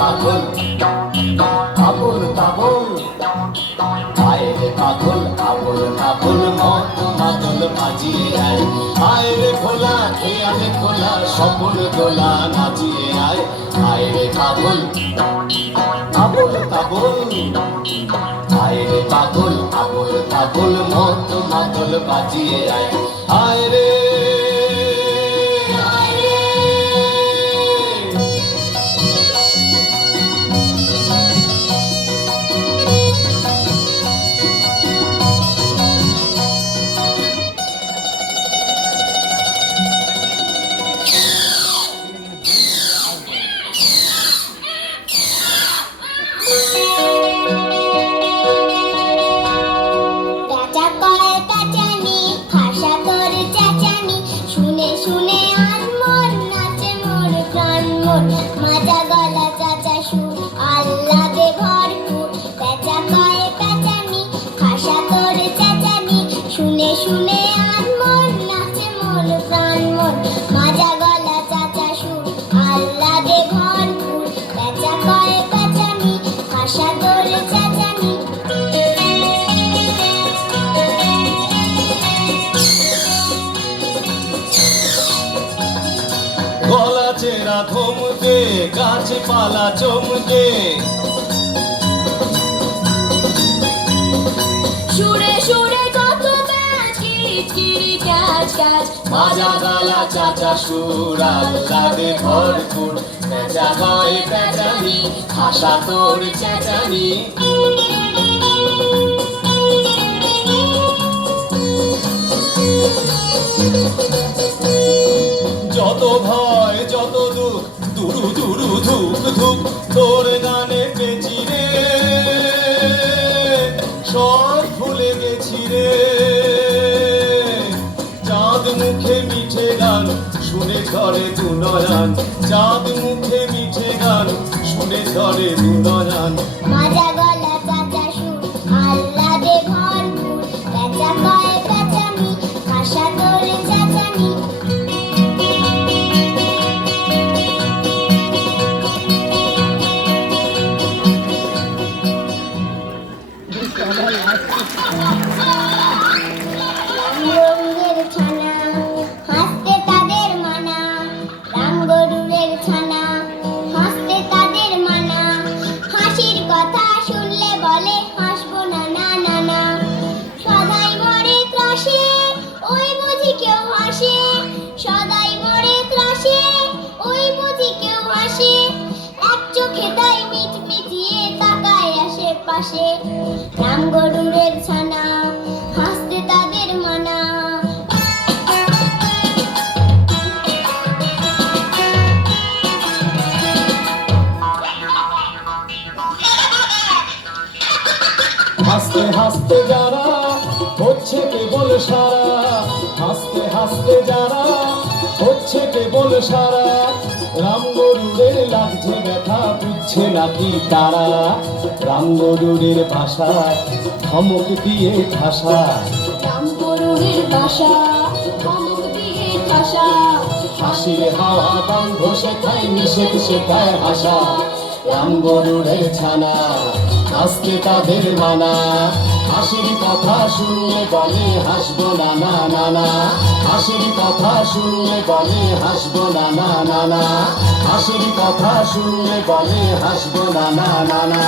পাগল আবুল তাবুল, আয় রে পাগল আবুল তাবুল, মত মাদল বাজিয়ে আয়। আয় রে খোলা খেয়ালে খোলা সপন দোলা নাচিয়ে আয়। আয় রে পাগল আবুল তাবুল, আয় রে পাগল আবুল তাবুল, মত মাদল বাজিয়ে আয়। আয় রে মাজা গলা চাচা সুর আহ্লাদে ভরপুর, পেঁচা কয়ে পেঁচানি ভাষা তোর চেঁচানি, শুনে শুনে আর মন নাচে মোর প্রাণ মোর। মাজা গলা চাচা সুর আহ্লাদে ভরপুর, পেঁচা কয়ে পেঁচানি ভাষা তোর চেঁচানি। গলা চেরা থমকে গাছপালা চমকে, সুরে সুরে কত ম্যাচ কিরিকিরি ক্যাচ ক্যাচ, মাজা গলা চাচা সুর আহ্লাদে ভরপুর, পেঁচা কয়ে পেঁচানি ভাষা তোর চেঁচানি। যত ভয় যত দুঃখ দুরু দুরু ধুক ধুক, তোর গানে পেছি রে সব ভুলে গেছি রে। চাঁদ মুখে মিঠে গান শুনে ধরে দু নয়ন, চাঁদ মুখে মিঠে গান শুনে ধরে দু নয়ন। মাজা গলা চাচা সুর আহ্লাদে ভরপুর, পেঁচা কয়ে পেঁচানি ভাষা তোর চেঁচানি। রামগরুরের ছানা হাসতে তাদের মানা, রামগরুরের ছানা হাসতে তাদের মানা, হাসির কথা শুনলে বলে হাসবো না না না না। সদাই মরে ত্রাসে ওই বুঝি কেউ হাসে, সদাই মরে ত্রাসে ওই বুঝি কেউ হাসে, এক চোখে তাই মিটমিটিয়ে তাকায় আশেপাশে। রামগরুরের ছানা হাসতে তাদের মানা। হাসতে হাসতে যারা হচ্ছে কেবল সারা, হাসতে হাসতে যারা হচ্ছে কেবল সারা, রামগরুরের লাগছে ব্যথা বুঝছে নাকি তারা। রামগরুরের ভাষায় ধমক দিয়ে ঠাসা, রামগরুরের ভাষা ধমক দিয়ে ঠাসা, হাসির হাওয়া বন্ধ শেখায় নিষেধ শেখায় হাসা। রামগরুরের ছানা হাসতে তাদের মানা, হাসির কথা শুনলে বলে হাসবো না না না না, হাসির কথা শুনলে বলে হাসবো না না না না, হাসির কথা শুনলে বলে হাসবো না না না না।